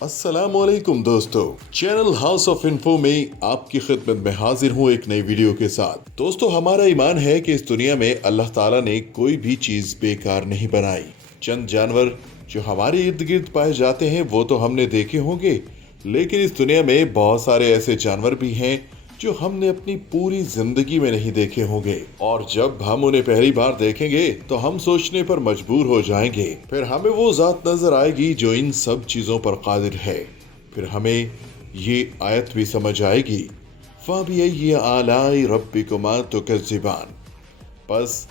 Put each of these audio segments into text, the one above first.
अस्सलाम वालेकुम दोस्तों, चैनल हाउस ऑफ इन्फो में आपकी खिदमत में हाजिर हूँ एक नई वीडियो के साथ। दोस्तों, हमारा ईमान है कि इस दुनिया में अल्लाह ताला ने कोई भी चीज बेकार नहीं बनाई। चंद जानवर जो हमारे इर्द गिर्द पाए जाते हैं वो तो हमने देखे होंगे, लेकिन इस दुनिया में बहुत सारे ऐसे जानवर भी हैं जो हमने अपनी पूरी जिंदगी में नहीं देखे होंगे, और जब हम उन्हें पहली बार देखेंगे तो हम सोचने पर मजबूर हो जाएंगे। फिर हमें वो जात नजर आएगी जो इन सब चीजों पर कादिर है। फिर हमें ये आयत भी समझ आएगी, फ़बिअय्यि आलाइ रब्बिकुमा तुकज़्ज़िबान। बस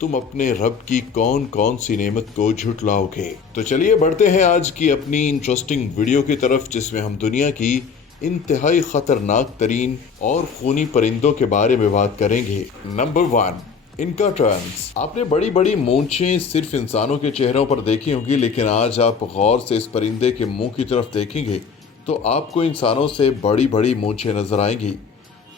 तुम अपने रब की कौन कौन सी नेमत को झुटलाओगे। तो चलिए बढ़ते हैं आज की अपनी इंटरेस्टिंग वीडियो की तरफ, जिसमें हम दुनिया की इंतहाई खतरनाक तरीन और खूनी परिंदों के बारे में बात करेंगे। नंबर 1, इनका टर्न्स। आपने बड़ी बड़ी मूंछें सिर्फ इंसानों के चेहरों पर देखी होंगी, लेकिन आज आप गौर से इस परिंदे के मुंह की तरफ देखेंगे तो आपको इंसानों से बड़ी बड़ी मूंछें नजर आएंगी।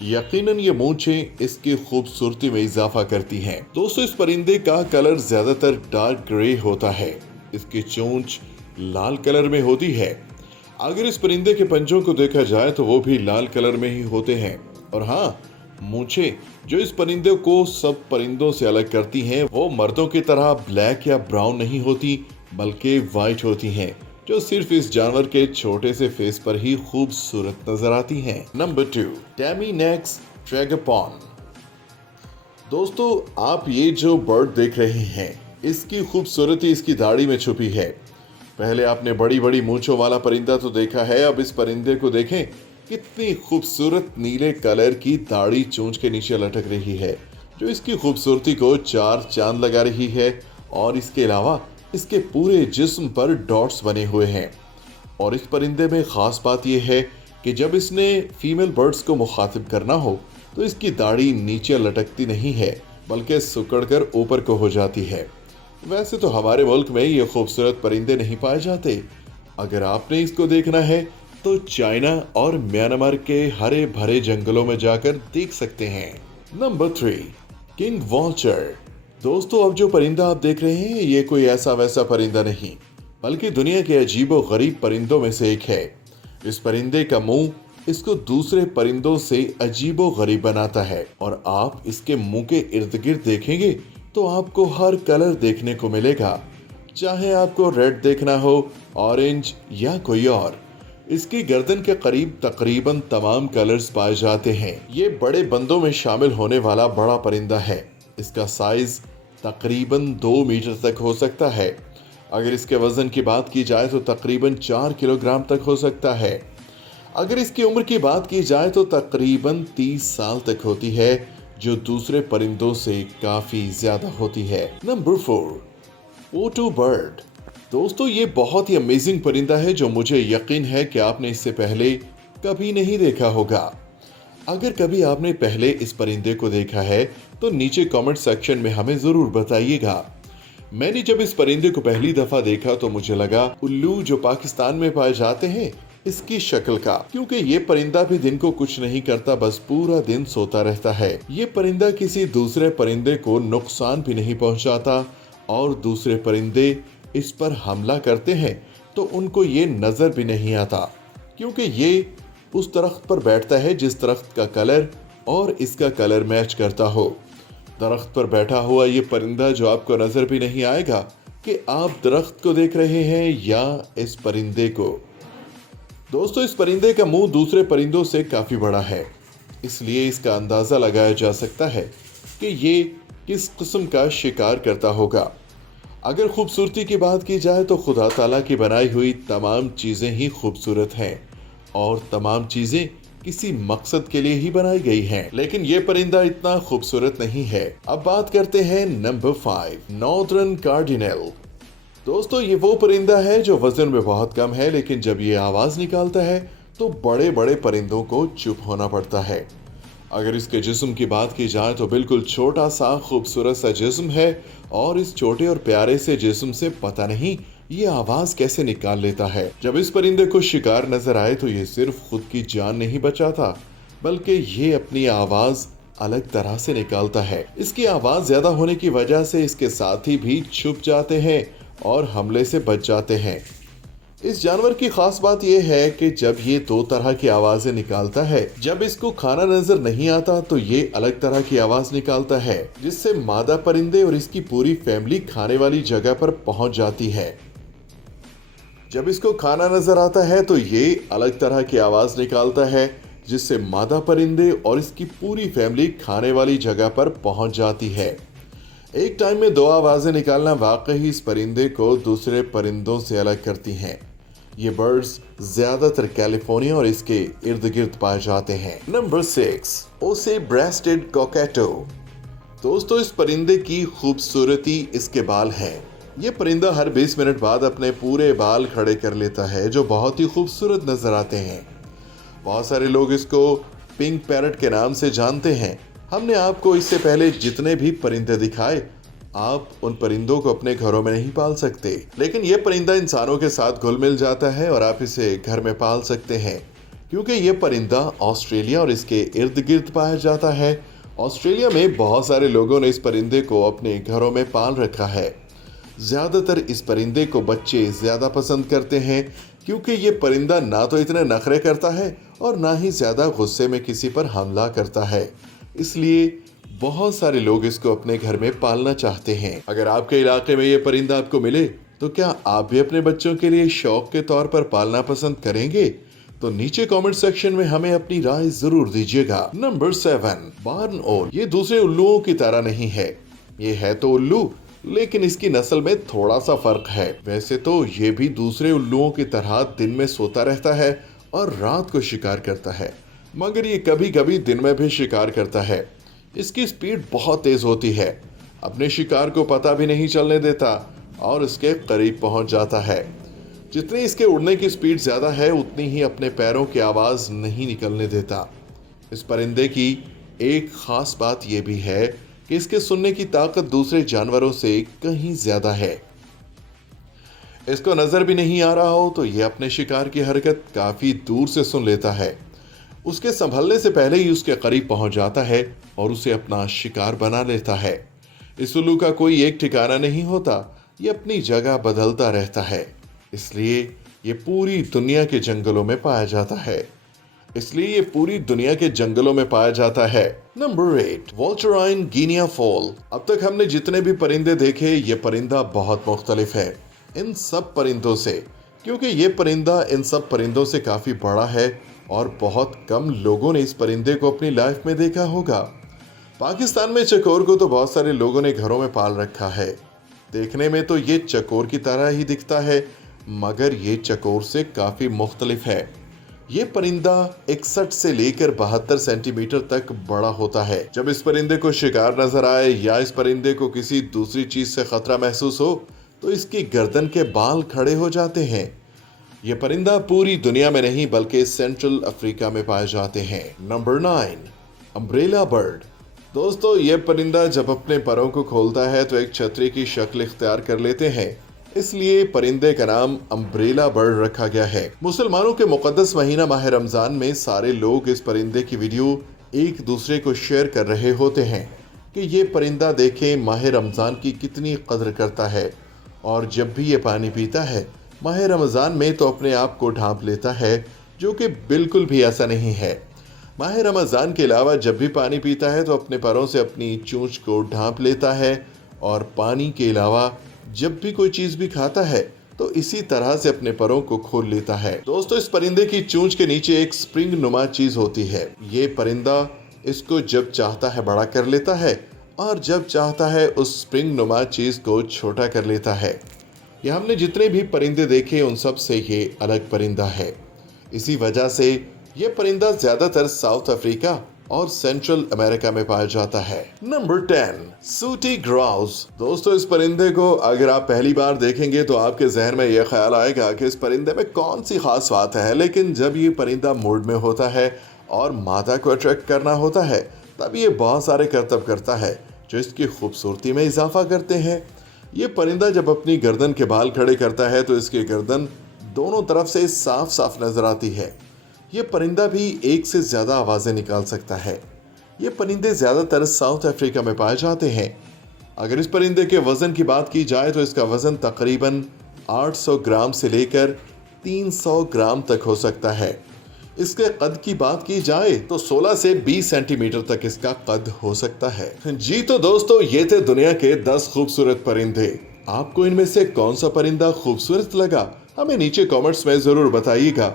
यकीनन ये मूंछें इसकी खूबसूरती में इजाफा करती हैं। दोस्तों, इस परिंदे का कलर ज्यादातर डार्क ग्रे होता है। इसकी चोंच लाल कलर में होती है। अगर इस परिंदे के पंजों को देखा जाए तो वो भी लाल कलर में ही होते हैं। और हाँ, मूंछें जो इस परिंदे को सब परिंदों से अलग करती हैं वो मर्दों की तरह ब्लैक या ब्राउन नहीं होती, बल्कि वाइट होती हैं, जो सिर्फ इस जानवर के छोटे से फेस पर ही खूबसूरत नजर आती हैं। नंबर 2, टैमीनेक्स ट्रैगोपॉन। दोस्तों, आप ये जो बर्ड देख रहे हैं, इसकी खूबसूरती इसकी दाढ़ी में छुपी है। पहले आपने बड़ी बड़ी मूंछों वाला परिंदा तो देखा है, अब इस परिंदे को देखें, कितनी खूबसूरत नीले कलर की दाढ़ी चोंच के नीचे लटक रही है, जो इसकी खूबसूरती को चार चांद लगा रही है। और इसके अलावा इसके पूरे जिस्म पर डॉट्स बने हुए हैं। और इस परिंदे में खास बात यह है कि जब इसने फीमेल बर्ड्स को मुखातिब करना हो तो इसकी दाढ़ी नीचे लटकती नहीं है, बल्कि सिकुड़कर ऊपर को हो जाती है। वैसे तो हमारे मुल्क में ये खूबसूरत परिंदे नहीं पाए जाते। अगर आपने इसको देखना है तो चाइना और म्यांमार के हरे भरे जंगलों में जाकर देख सकते हैं। Number 3, king vulture. दोस्तों, अब जो परिंदा आप देख रहे हैं ये कोई ऐसा वैसा परिंदा नहीं, बल्कि दुनिया के अजीबो गरीब परिंदों में से एक है। इस परिंदे का मुंह इसको दूसरे परिंदों से अजीबो गरीब बनाता है, और आप इसके मुंह के इर्द गिर्द देखेंगे तो आपको हर कलर देखने को मिलेगा, चाहे आपको रेड देखना हो, ऑरेंज या कोई और। इसकी गर्दन के करीब तकरीबन तमाम कलर्स पाए जाते हैं। ये बड़े बंदों में शामिल होने वाला बड़ा परिंदा है। इसका साइज तकरीबन 2 मीटर तक हो सकता है। अगर इसके वजन की बात की जाए तो तकरीबन 4 किलोग्राम तक हो सकता है। अगर इसकी उम्र की बात की जाए तो तकरीबन 30 साल तक होती है, जो दूसरे परिंदों से काफी ज्यादा होती है। नंबर 4, ओटो बर्ड। दोस्तों, ये बहुत ही अमेजिंग परिंदा है जो मुझे यकीन है कि आपने इससे पहले कभी नहीं देखा होगा। अगर कभी आपने पहले इस परिंदे को देखा है तो नीचे कमेंट सेक्शन में हमें जरूर बताइएगा। मैंने जब इस परिंदे को पहली दफा देखा तो मुझे लगा उल्लू जो पाकिस्तान में पाए जाते हैं इसकी शक्ल का, क्योंकि ये परिंदा भी दिन को कुछ नहीं करता, बस पूरा दिन सोता रहता है। ये परिंदा किसी दूसरे परिंदे को नुकसान भी नहीं पहुंचाता, और दूसरे परिंदे इस पर हमला करते हैं तो उनको ये नजर भी नहीं आता, क्योंकि ये उस दरख्त पर बैठता है जिस दरख्त का कलर और इसका कलर मैच करता हो। दरख्त पर बैठा हुआ ये परिंदा जो आपको नजर भी नहीं आएगा कि आप दरख्त को देख रहे हैं या इस परिंदे को। दोस्तों, इस परिंदे का मुंह दूसरे परिंदों से काफी बड़ा है, इसलिए इसका अंदाजा लगाया जा सकता है कि ये किस किस्म का शिकार करता होगा। अगर खूबसूरती की बात की जाए तो खुदा ताला की बनाई हुई तमाम चीजें ही खूबसूरत हैं, और तमाम चीजें किसी मकसद के लिए ही बनाई गई हैं, लेकिन ये परिंदा इतना खूबसूरत नहीं है। अब बात करते हैं नंबर 5, नॉर्दर्न कार्डिनल। दोस्तों, ये वो परिंदा है जो वजन में बहुत कम है, लेकिन जब ये आवाज निकालता है तो बड़े बड़े परिंदों को चुप होना पड़ता है। अगर इसके जिस्म की बात की जाए तो बिल्कुल छोटा सा खूबसूरत सा जिस्म है, और इस छोटे और प्यारे से जिस्म से पता नहीं ये आवाज कैसे निकाल लेता है। जब इस परिंदे को शिकार नजर आए तो ये सिर्फ खुद की जान नहीं बचाता, बल्कि ये अपनी आवाज अलग तरह से निकालता है। इसकी आवाज ज्यादा होने की वजह से इसके साथी भी छुप जाते हैं और हमले से बच जाते हैं। اس جانور کی خاص بات یہ ہے کہ جب یہ دو طرح کی آوازیں نکالتا ہے، جب اس کو کھانا نظر نہیں آتا تو یہ الگ طرح کی آواز نکالتا ہے، جس سے مادہ پرندے اور اس کی پوری فیملی کھانے والی جگہ پر پہنچ جاتی ہے۔ جب اس کو کھانا نظر آتا ہے تو یہ الگ طرح کی آواز نکالتا ہے، جس سے مادہ پرندے اور اس کی پوری فیملی کھانے والی جگہ پر پہنچ جاتی ہے۔ ایک ٹائم میں دو آوازیں نکالنا واقعی اس پرندے کو دوسرے پرندوں سے الگ کرتی ہیں۔ یہ برڈز زیادہ تر کیلیفورنیا اور اس کے ارد گرد پائے جاتے ہیں۔ Number 6، اوسے breasted کوکیٹو۔ دوستو، اس پرندے کی خوبصورتی اس کے بال ہیں۔ یہ پرندہ ہر 20 منٹ بعد اپنے پورے بال کھڑے کر لیتا ہے، جو بہت ہی خوبصورت نظر آتے ہیں۔ بہت سارے لوگ اس کو پنک پیرٹ کے نام سے جانتے ہیں۔ ہم نے آپ کو اس سے پہلے جتنے بھی پرندے دکھائے، آپ ان پرندوں کو اپنے گھروں میں نہیں پال سکتے، لیکن یہ پرندہ انسانوں کے ساتھ گھل مل جاتا ہے اور آپ اسے گھر میں پال سکتے ہیں، کیونکہ یہ پرندہ آسٹریلیا اور اس کے ارد گرد پایا جاتا ہے۔ آسٹریلیا میں بہت سارے لوگوں نے اس پرندے کو اپنے گھروں میں پال رکھا ہے۔ زیادہ تر اس پرندے کو بچے زیادہ پسند کرتے ہیں، کیونکہ یہ پرندہ نہ تو اتنے نخرے کرتا ہے اور نہ ہی زیادہ غصے میں کسی پر حملہ کرتا ہے، اس لیے بہت سارے لوگ اس کو اپنے گھر میں پالنا چاہتے ہیں۔ اگر آپ کے علاقے میں یہ پرندہ آپ کو ملے تو کیا آپ بھی اپنے بچوں کے لیے شوق کے طور پر پالنا پسند کریں گے؟ تو نیچے کامنٹ سیکشن میں ہمیں اپنی رائے ضرور دیجیے گا۔ نمبر 7، بارن اول۔ یہ دوسرے الوؤں کی طرح نہیں ہے۔ یہ ہے تو الو، لیکن اس کی نسل میں تھوڑا سا فرق ہے۔ ویسے تو یہ بھی دوسرے الوؤں کی طرح دن میں سوتا رہتا ہے اور رات کو شکار کرتا ہے، مگر یہ کبھی کبھی دن میں بھی شکار کرتا ہے۔ اس کی سپیڈ بہت تیز ہوتی ہے، اپنے شکار کو پتہ بھی نہیں چلنے دیتا اور اس کے قریب پہنچ جاتا ہے۔ جتنی اس کے اڑنے کی سپیڈ زیادہ ہے، اتنی ہی اپنے پیروں کی آواز نہیں نکلنے دیتا۔ اس پرندے کی ایک خاص بات یہ بھی ہے کہ اس کے سننے کی طاقت دوسرے جانوروں سے کہیں زیادہ ہے۔ اس کو نظر بھی نہیں آ رہا ہو تو یہ اپنے شکار کی حرکت کافی دور سے سن لیتا ہے۔ اس کے سنبھلنے سے پہلے ہی اس کے قریب پہنچ جاتا ہے اور اسے اپنا شکار بنا لیتا ہے۔ اس الو کا کوئی ایک ٹھکانہ نہیں ہوتا، یہ اپنی جگہ بدلتا رہتا ہے، اس لیے یہ پوری دنیا کے جنگلوں میں پایا جاتا ہے۔ نمبر 8، والچرائن گینیا فول۔ اب تک ہم نے جتنے بھی پرندے دیکھے، یہ پرندہ بہت مختلف ہے ان سب پرندوں سے، کیونکہ یہ پرندہ ان سب پرندوں سے کافی بڑا ہے اور بہت کم لوگوں نے اس پرندے کو اپنی لائف میں دیکھا ہوگا۔ پاکستان میں چکور کو تو بہت سارے لوگوں نے گھروں میں پال رکھا ہے۔ دیکھنے میں تو یہ چکور کی طرح ہی دکھتا ہے، مگر یہ چکور سے کافی مختلف ہے۔ یہ پرندہ 61 سے لے کر 72 سینٹی میٹر تک بڑا ہوتا ہے۔ جب اس پرندے کو شکار نظر آئے یا اس پرندے کو کسی دوسری چیز سے خطرہ محسوس ہو تو اس کی گردن کے بال کھڑے ہو جاتے ہیں۔ یہ پرندہ پوری دنیا میں نہیں بلکہ سینٹرل افریقہ میں پائے جاتے ہیں۔ Number 9، umbrella bird. دوستو، یہ پرندہ جب اپنے پروں کو کھولتا ہے تو ایک چھتری کی شکل اختیار کر لیتے ہیں، اس لیے پرندے کا نام امبریلا برڈ رکھا گیا ہے۔ مسلمانوں کے مقدس مہینہ ماہ رمضان میں سارے لوگ اس پرندے کی ویڈیو ایک دوسرے کو شیئر کر رہے ہوتے ہیں کہ یہ پرندہ دیکھیں ماہ رمضان کی کتنی قدر کرتا ہے، اور جب بھی یہ پانی پیتا ہے ماہ رمضان میں تو اپنے آپ کو ڈھانپ لیتا ہے، جو کہ بالکل بھی ایسا نہیں ہے۔ ماہ رمضان کے علاوہ جب بھی پانی پیتا ہے تو اپنے پروں سے اپنی چونچ کو ڈھانپ لیتا ہے، اور پانی کے علاوہ جب بھی کوئی چیز بھی کھاتا ہے تو اسی طرح سے اپنے پروں کو کھول لیتا ہے۔ دوستو، اس پرندے کی چونچ کے نیچے ایک سپرنگ نما چیز ہوتی ہے۔ یہ پرندہ اس کو جب چاہتا ہے بڑا کر لیتا ہے اور جب چاہتا ہے اس سپرنگ نما چیز کو چھوٹا کر لیتا ہے۔ یہ ہم نے جتنے بھی پرندے دیکھے ان سب سے یہ الگ پرندہ ہے۔ اسی وجہ سے یہ پرندہ زیادہ تر ساؤتھ افریقہ اور سینٹرل امریکہ میں پایا جاتا ہے۔ نمبر 10، سوٹی گراؤز۔ دوستو، اس پرندے کو اگر آپ پہلی بار دیکھیں گے تو آپ کے ذہن میں یہ خیال آئے گا کہ اس پرندے میں کون سی خاص بات ہے، لیکن جب یہ پرندہ موڈ میں ہوتا ہے اور مادہ کو اٹریکٹ کرنا ہوتا ہے تب یہ بہت سارے کرتب کرتا ہے جو اس کی خوبصورتی میں اضافہ کرتے ہیں۔ یہ پرندہ جب اپنی گردن کے بال کھڑے کرتا ہے تو اس کی گردن دونوں طرف سے صاف صاف نظر آتی ہے۔ یہ پرندہ بھی ایک سے زیادہ آوازیں نکال سکتا ہے۔ یہ پرندے زیادہ تر ساؤتھ افریقہ میں پائے جاتے ہیں۔ اگر اس پرندے کے وزن کی بات کی جائے تو اس کا وزن تقریباً 800 گرام سے لے کر 300 ग्राम तक हो सकता है। इसके कद की बात की जाए तो 16 से 20 सेंटीमीटर तक इसका कद हो सकता है। जी तो दोस्तों, ये थे दुनिया के 10 खूबसूरत परिंदे। आपको इनमें से कौन सा परिंदा खूबसूरत लगा, हमें नीचे कमेंट्स में जरूर बताइएगा।